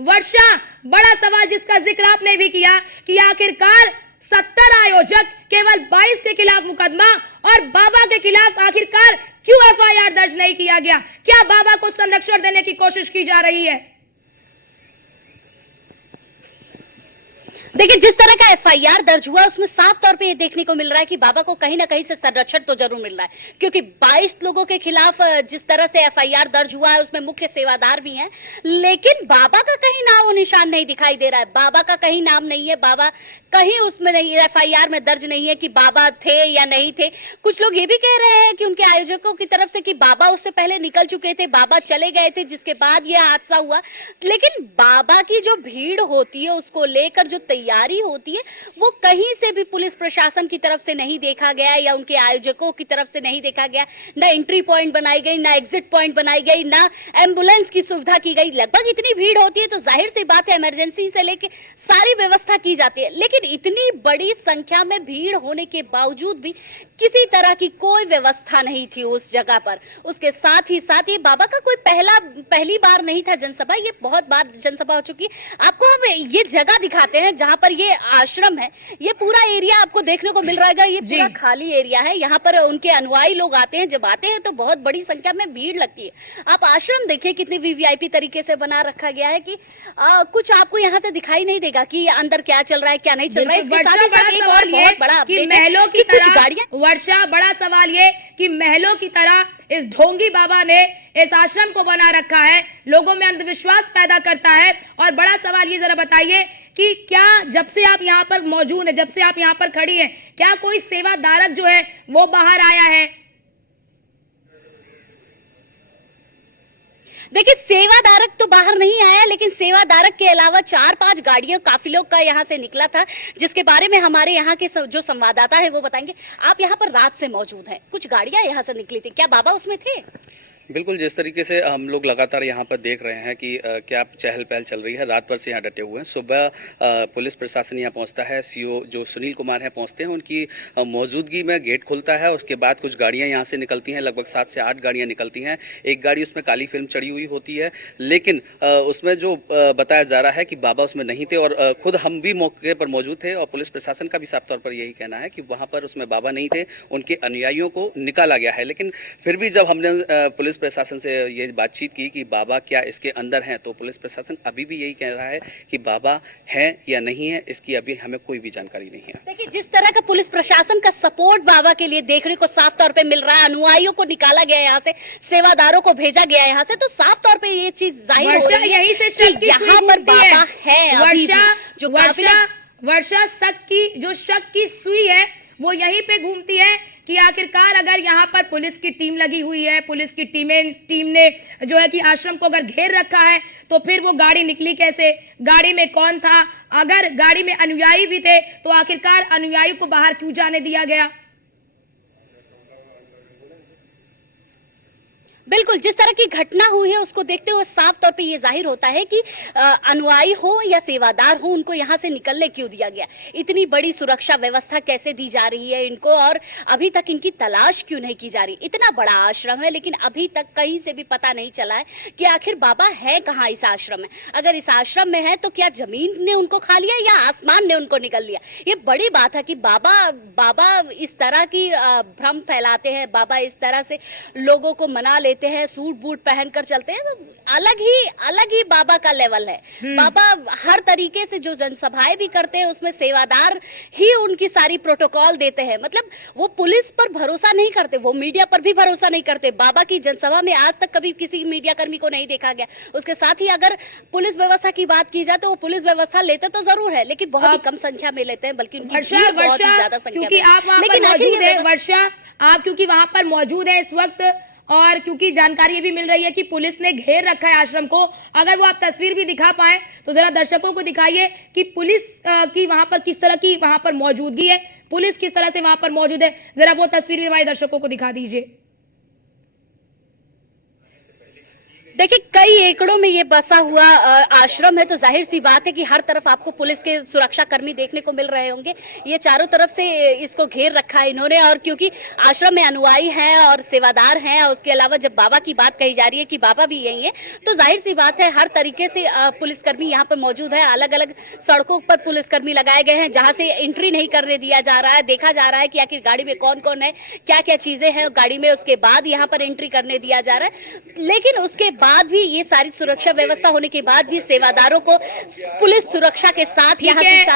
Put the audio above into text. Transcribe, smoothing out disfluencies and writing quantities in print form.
वर्षा, बड़ा सवाल जिसका जिक्र आपने भी किया कि आखिरकार 70 आयोजक, केवल 22 के खिलाफ मुकदमा और बाबा के खिलाफ आखिरकार क्यों एफआईआर दर्ज नहीं किया गया? क्या बाबा को संरक्षण देने की कोशिश की जा रही है? देखिए, जिस तरह का एफआईआर दर्ज हुआ उसमें साफ तौर पे ये देखने को मिल रहा है कि बाबा को कहीं ना कहीं से संरक्षण तो जरूर मिल रहा है, क्योंकि 22 लोगों के खिलाफ जिस तरह से एफआईआर दर्ज हुआ है उसमें मुख्य सेवादार भी हैं, लेकिन बाबा का कहीं नाम और निशान नहीं दिखाई दे रहा है। बाबा का कहीं नाम नहीं है, बाबा कहीं उसमें नहीं, एफआईआर में दर्ज नहीं है कि बाबा थे या नहीं थे। कुछ लोग ये भी कह रहे हैं कि उनके आयोजकों की तरफ से कि बाबा उससे पहले निकल चुके थे, बाबा चले गए थे, जिसके बाद यह हादसा हुआ। लेकिन बाबा की जो भीड़ होती है उसको लेकर जो तैयारी होती है वो कहीं से भी पुलिस प्रशासन की तरफ से नहीं देखा गया या उनके आयोजकों की तरफ से नहीं देखा गया। ना एंट्री पॉइंट बनाई गई, ना एग्जिट पॉइंट बनाई गई, ना एम्बुलेंस की सुविधा की गई। लगभग इतनी भीड़ होती है तो जाहिर सी बात है इमरजेंसी से लेके सारी व्यवस्था की जाती है, लेकिन इतनी बड़ी संख्या में भीड़ होने के बावजूद भी किसी तरह की कोई व्यवस्था नहीं थी उस जगह पर। उसके साथ ही ये बाबा का कोई पहली बार नहीं था जनसभा, ये बहुत बार जनसभा हो चुकी है। आपको हम ये जगह दिखाते हैं जहां पर ये आश्रम है, ये पूरा एरिया आपको देखने को मिल रहा है, ये पूरा खाली एरिया है। यहाँ पर उनके अनुयायी लोग आते हैं, जब आते हैं तो बहुत बड़ी संख्या में भीड़ लगती है। आप आश्रम देखिए कितनी वीवीआईपी तरीके से बना रखा गया है कि कुछ आपको यहाँ से दिखाई नहीं देगा कि अंदर क्या चल रहा है क्या नहीं चल रहा है। इसके साथ ही साथ एक और बहुत बड़ा कि महलों की कुछ गाड़ियां, वर्षा, बड़ा सवाल ये कि महलों की तरह इस ढोंगी बाबा ने इस आश्रम को बना रखा है, लोगों में अंधविश्वास पैदा करता है। और बड़ा सवाल ये जरा बताइए कि क्या जब से आप यहाँ पर मौजूद हैं, जब से आप यहाँ पर खड़ी हैं, क्या कोई सेवादारक जो है वो बाहर आया है? देखिए, सेवादारक तो बाहर नहीं आया, लेकिन सेवादारक के अलावा 4-5 गाड़ियां काफिलों का यहाँ से निकला था, जिसके बारे में हमारे यहाँ के जो संवाददाता है वो बताएंगे। आप यहाँ पर रात से मौजूद हैं, कुछ गाड़ियां यहाँ से निकली थी, क्या बाबा उसमें थे? बिल्कुल, जिस तरीके से हम लोग लगातार यहाँ पर देख रहे हैं कि क्या चहल पहल चल रही है, रात भर से यहाँ डटे हुए हैं। सुबह पुलिस प्रशासन यहाँ पहुँचता है, सीओ जो सुनील कुमार हैं पहुँचते हैं, उनकी मौजूदगी में गेट खुलता है। उसके बाद कुछ गाड़ियाँ यहाँ से निकलती हैं, लगभग 7 से 8 गाड़ियाँ निकलती हैं। एक गाड़ी उसमें काली फिल्म चढ़ी हुई होती है, लेकिन उसमें जो बताया जा रहा है कि बाबा उसमें नहीं थे। और खुद हम भी मौके पर मौजूद थे और पुलिस प्रशासन का भी साफ तौर पर यही कहना है कि वहाँ पर उसमें बाबा नहीं थे, उनके अनुयायियों को निकाला गया है। लेकिन फिर भी जब हमने पुलिस प्रशासन से ये बातचीत की कि बाबा क्या इसके अंदर हैं, तो पुलिस प्रशासन अभी भी यही कह रहा है कि बाबा हैं या नहीं है, इसकी अभी हमें कोई भी जानकारी नहीं है। देखिए, जिस तरह का पुलिस प्रशासन का सपोर्ट बाबा के लिए देखने को साफ तौर पे मिल रहा है, अनुयायियों को निकाला गया यहाँ से, सेवादारों को भेजा गया यहाँ से, तो साफ तौर पे ये चीज जाहिर हो रही है कि यहाँ पर बाबा है। वर्षा शक की सुई है वो यहीं पे घूमती है कि आखिरकार अगर यहाँ पर पुलिस की टीम लगी हुई है, पुलिस की टीम ने जो है कि आश्रम को अगर घेर रखा है, तो फिर वो गाड़ी निकली कैसे? गाड़ी में कौन था? अगर गाड़ी में अनुयायी भी थे तो आखिरकार अनुयायी को बाहर क्यों जाने दिया गया? बिल्कुल, जिस तरह की घटना हुई है उसको देखते हुए साफ तौर पे ये जाहिर होता है कि अनुयायी हो या सेवादार हो, उनको यहाँ से निकलने क्यों दिया गया? इतनी बड़ी सुरक्षा व्यवस्था कैसे दी जा रही है इनको, और अभी तक इनकी तलाश क्यों नहीं की जा रही? इतना बड़ा आश्रम है, लेकिन अभी तक कहीं से भी पता नहीं चला है कि आखिर बाबा है कहाँ इस आश्रम में। अगर इस आश्रम में है तो क्या जमीन ने उनको खा लिया या आसमान ने उनको निकल लिया? ये बड़ी बात है कि बाबा इस तरह की भ्रम फैलाते हैं, बाबा इस तरह से लोगों को मना लेते हैं, सूट बूट पहनकर चलते हैं, तो अलग ही बाबा का लेवल है। बाबा हर तरीके से जो जनसभाएं भी करते हैं उसमें सेवादार ही उनकी सारी प्रोटोकॉल देते हैं। मतलब वो पुलिस पर भरोसा नहीं करते, वो मीडिया पर भी भरोसा नहीं करते। बाबा की जनसभा में आज तक कभी किसी मीडिया कर्मी को नहीं देखा गया। उसके साथ ही अगर पुलिस व्यवस्था की बात की जाए तो वो पुलिस व्यवस्था लेते तो जरूर है, लेकिन बहुत ही कम संख्या में लेते हैं, बल्कि उनकी भीड़ बहुत ही ज्यादा संख्या में। क्योंकि आप वहां पर मौजूद हैं वर्षा, आप क्योंकि वहां पर मौजूद हैं इस वक्त, और क्योंकि जानकारी ये भी मिल रही है कि पुलिस ने घेर रखा है आश्रम को, अगर वो आप तस्वीर भी दिखा पाए तो जरा दर्शकों को दिखाइए कि पुलिस की वहां पर किस तरह की वहां पर मौजूदगी है, पुलिस किस तरह से वहां पर मौजूद है। जरा वो तस्वीर भी हमारे दर्शकों को दिखा दीजिए। देखिए कई एकड़ों में ये बसा हुआ आश्रम है, तो जाहिर सी बात है कि हर तरफ आपको पुलिस के सुरक्षा कर्मी देखने को मिल रहे होंगे। ये चारों तरफ से इसको घेर रखा है इन्होंने, और क्योंकि आश्रम में अनुयायी हैं और सेवादार हैं, और उसके अलावा जब बाबा की बात कही जा रही है कि बाबा भी यही है, तो जाहिर सी बात है हर तरीके से पुलिसकर्मी यहाँ पर मौजूद है। अलग अलग सड़कों पर पुलिसकर्मी लगाए गए हैं जहाँ से एंट्री नहीं करने दिया जा रहा है। देखा जा रहा है कि आखिर गाड़ी में कौन कौन है, क्या क्या चीजें हैं गाड़ी में, उसके बाद यहाँ पर एंट्री करने दिया जा रहा है। लेकिन उसके बाद भी ये सारी सुरक्षा व्यवस्था होने के बाद भी सेवादारों को पुलिस सुरक्षा के साथ यहाँ ठीक है। से